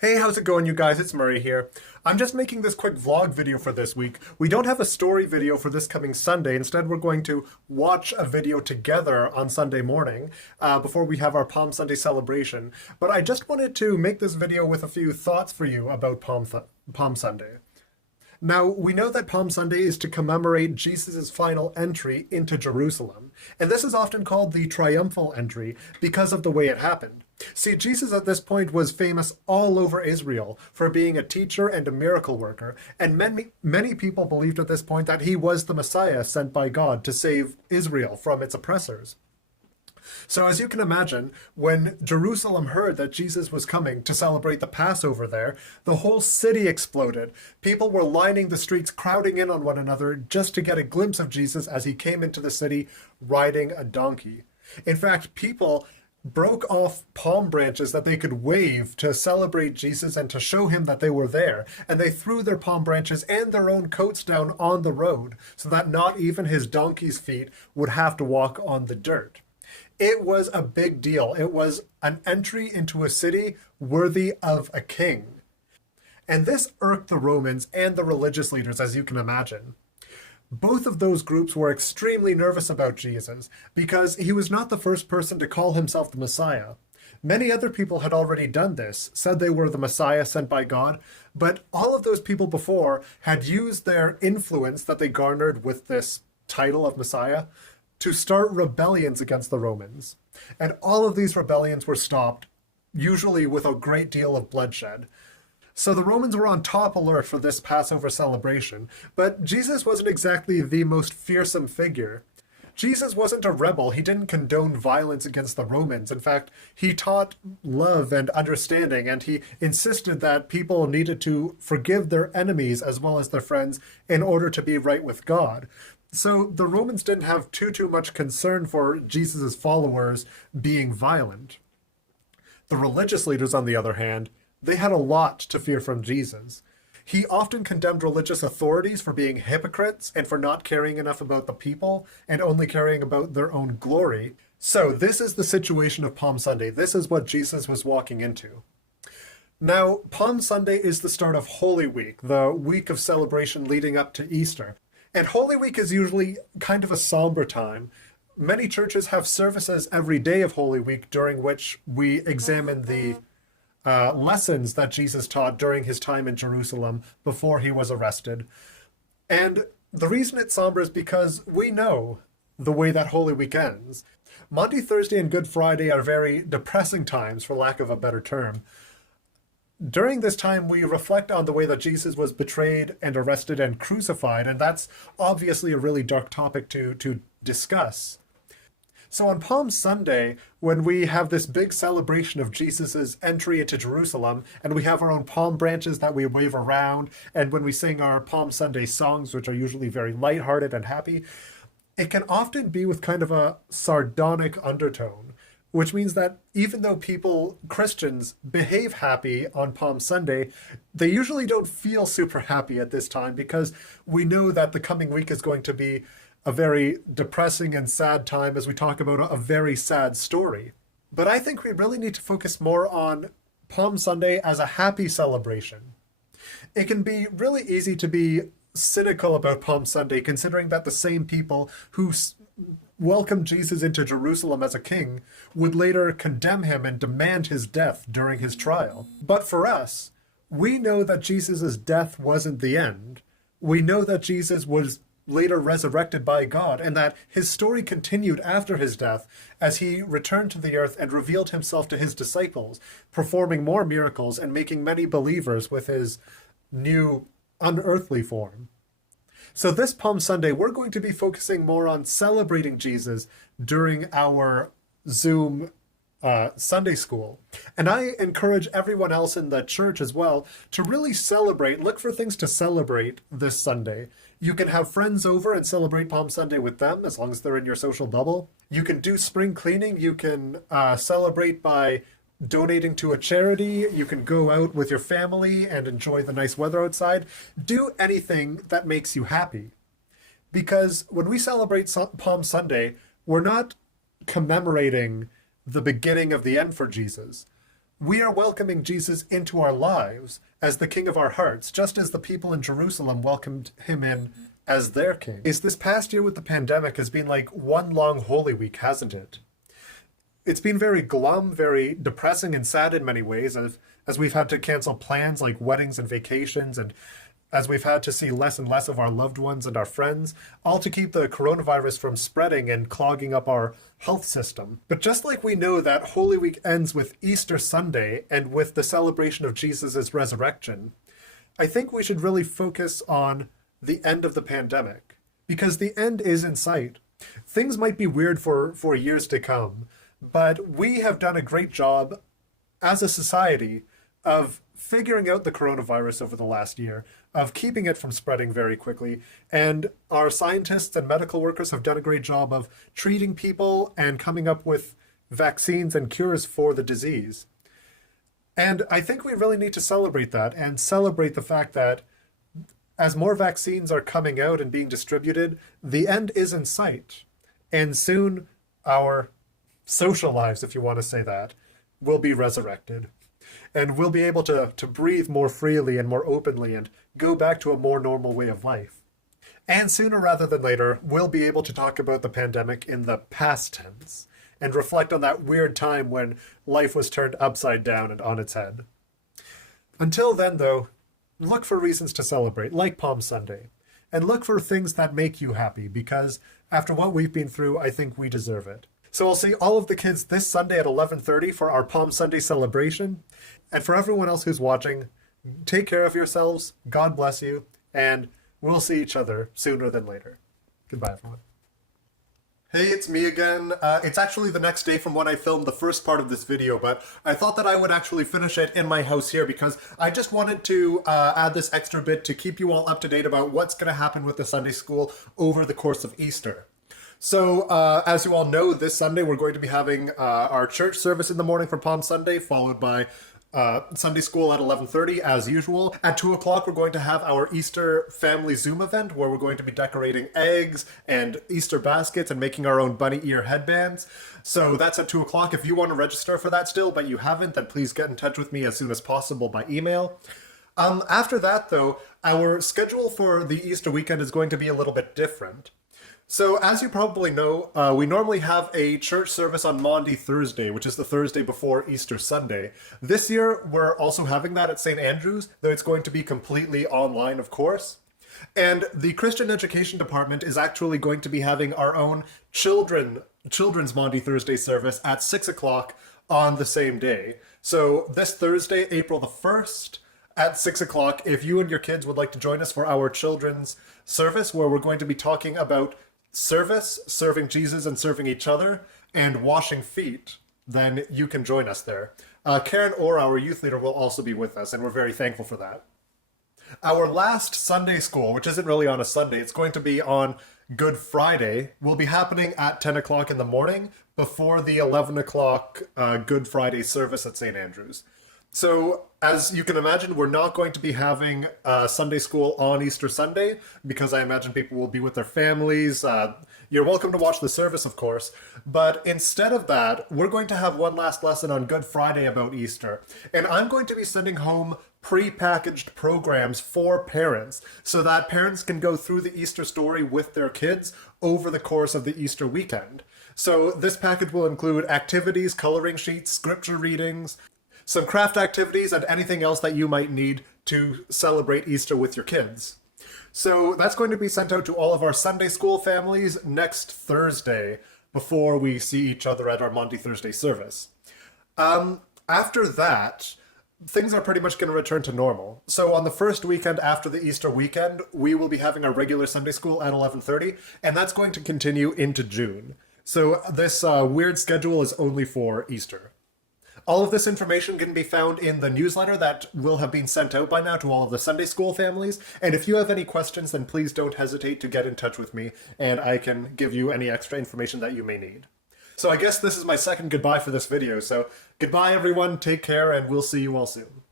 Hey, how's it going, you guys? It's Murray here. I'm just making this quick vlog video for this week. We don't have a story video for this coming Sunday. Instead, we're going to watch a video together on Sunday morning before we have our Palm Sunday celebration. But I just wanted to make this video with a few thoughts for you about Palm Sunday. Now, we know that Palm Sunday is to commemorate Jesus' final entry into Jerusalem, and this is often called the triumphal entry because of the way it happened. See, Jesus at this point was famous all over Israel for being a teacher and a miracle worker, and many people believed at this point that he was the Messiah sent by God to save Israel from its oppressors. So as you can imagine, when Jerusalem heard that Jesus was coming to celebrate the Passover there, the whole city exploded. People were lining the streets, crowding in on one another just to get a glimpse of Jesus as he came into the city riding a donkey. In fact, people broke off palm branches that they could wave to celebrate Jesus and to show him that they were there. And they threw their palm branches and their own coats down on the road so that not even his donkey's feet would have to walk on the dirt. It was a big deal. It was an entry into a city worthy of a king. And this irked the Romans and the religious leaders, as you can imagine. Both of those groups were extremely nervous about Jesus because he was not the first person to call himself the Messiah. Many other people had already done this, said they were the Messiah sent by God, but all of those people before had used their influence that they garnered with this title of Messiah to start rebellions against the Romans. And all of these rebellions were stopped, usually with a great deal of bloodshed. So the Romans were on top alert for this Passover celebration, but Jesus wasn't exactly the most fearsome figure. Jesus wasn't a rebel. He didn't condone violence against the Romans. In fact, he taught love and understanding, and he insisted that people needed to forgive their enemies as well as their friends in order to be right with God. So the Romans didn't have too much concern for Jesus' followers being violent. The religious leaders, on the other hand, they had a lot to fear from Jesus. He often condemned religious authorities for being hypocrites and for not caring enough about the people and only caring about their own glory. So this is the situation of Palm Sunday. This is what Jesus was walking into. Now, Palm Sunday is the start of Holy Week, the week of celebration leading up to Easter. And Holy Week is usually kind of a somber time. Many churches have services every day of Holy Week during which we examine the lessons that Jesus taught during his time in Jerusalem before he was arrested. And the reason it's somber is because we know the way that Holy Week ends. Maundy Thursday and Good Friday are very depressing times, for lack of a better term. During this time, we reflect on the way that Jesus was betrayed and arrested and crucified, and that's obviously a really dark topic to discuss. So on Palm Sunday, when we have this big celebration of Jesus' entry into Jerusalem, and we have our own palm branches that we wave around, and when we sing our Palm Sunday songs, which are usually very lighthearted and happy, it can often be with kind of a sardonic undertone, which means that even though Christians, behave happy on Palm Sunday, they usually don't feel super happy at this time because we know that the coming week is going to be a very depressing and sad time as we talk about a very sad story. But I think we really need to focus more on Palm Sunday as a happy celebration. It can be really easy to be cynical about Palm Sunday, considering that the same people who welcomed Jesus into Jerusalem as a king would later condemn him and demand his death during his trial. But for us, we know that Jesus' death wasn't the end. We know that Jesus was later resurrected by God and that his story continued after his death as he returned to the earth and revealed himself to his disciples, performing more miracles and making many believers with his new unearthly form. So this Palm Sunday, we're going to be focusing more on celebrating Jesus during our Zoom Sunday school. And I encourage everyone else in the church as well to really celebrate, look for things to celebrate this Sunday. You can have friends over and celebrate Palm Sunday with them as long as they're in your social bubble. You can do spring cleaning. You can celebrate by donating to a charity. You can go out with your family and enjoy the nice weather outside. Do anything that makes you happy. Because when we celebrate Palm Sunday, we're not commemorating the beginning of the end for Jesus. We are welcoming Jesus into our lives as the King of our hearts, just as the people in Jerusalem welcomed him in as their king. Is this past year with the pandemic has been like one long Holy Week, hasn't it? It's been very glum, very depressing and sad in many ways, as we've had to cancel plans like weddings and vacations, and as we've had to see less and less of our loved ones and our friends, all to keep the coronavirus from spreading and clogging up our health system. But just like we know that Holy Week ends with Easter Sunday and with the celebration of Jesus' resurrection, I think we should really focus on the end of the pandemic, because the end is in sight. Things might be weird for years to come, but we have done a great job as a society of figuring out the coronavirus over the last year, of keeping it from spreading very quickly. And our scientists and medical workers have done a great job of treating people and coming up with vaccines and cures for the disease. And I think we really need to celebrate that and celebrate the fact that as more vaccines are coming out and being distributed, the end is in sight. And soon our social lives, if you want to say that, will be resurrected. And we'll be able to breathe more freely and more openly and go back to a more normal way of life. And sooner rather than later, we'll be able to talk about the pandemic in the past tense and reflect on that weird time when life was turned upside down and on its head. Until then, though, look for reasons to celebrate, like Palm Sunday, and look for things that make you happy, because after what we've been through, I think we deserve it. So I'll see all of the kids this Sunday at 11:30 for our Palm Sunday celebration. And for everyone else who's watching, take care of yourselves, God bless you, and we'll see each other sooner than later. Goodbye, everyone. Hey, it's me again. It's actually the next day from when I filmed the first part of this video, but I thought that I would actually finish it in my house here because I just wanted to add this extra bit to keep you all up to date about what's going to happen with the Sunday school over the course of Easter. So, as you all know, this Sunday we're going to be having our church service in the morning for Palm Sunday, followed by Sunday school at 11:30 as usual. At 2 o'clock, we're going to have our Easter family Zoom event where we're going to be decorating eggs and Easter baskets and making our own bunny ear headbands. So that's at 2 o'clock. If you want to register for that still, but you haven't, then please get in touch with me as soon as possible by email. After that, though, our schedule for the Easter weekend is going to be a little bit different. So, as you probably know, we normally have a church service on Maundy Thursday, which is the Thursday before Easter Sunday. This year, we're also having that at St. Andrew's, though it's going to be completely online, of course. And the Christian Education Department is actually going to be having our own children's Maundy Thursday service at 6 o'clock on the same day. So, this Thursday, April the 1st, at 6 o'clock, if you and your kids would like to join us for our children's service, where we're going to be talking about service, serving Jesus and serving each other, and washing feet, then you can join us there. Karen Orr, our youth leader, will also be with us, and we're very thankful for that. Our last Sunday school, which isn't really on a Sunday, it's going to be on Good Friday, will be happening at 10 o'clock in the morning before the 11 o'clock Good Friday service at St. Andrew's. So, as you can imagine, we're not going to be having Sunday school on Easter Sunday because I imagine people will be with their families. You're welcome to watch the service, of course. But instead of that, we're going to have one last lesson on Good Friday about Easter. And I'm going to be sending home pre-packaged programs for parents so that parents can go through the Easter story with their kids over the course of the Easter weekend. So this package will include activities, coloring sheets, scripture readings, some craft activities, and anything else that you might need to celebrate Easter with your kids. So that's going to be sent out to all of our Sunday school families next Thursday before we see each other at our Maundy Thursday service. After that, things are pretty much going to return to normal. So on the first weekend after the Easter weekend, we will be having our regular Sunday school at 11:30, and that's going to continue into June. So this weird schedule is only for Easter. All of this information can be found in the newsletter that will have been sent out by now to all of the Sunday school families. And if you have any questions, then please don't hesitate to get in touch with me, and I can give you any extra information that you may need. So I guess this is my second goodbye for this video. So goodbye, everyone. Take care, and we'll see you all soon.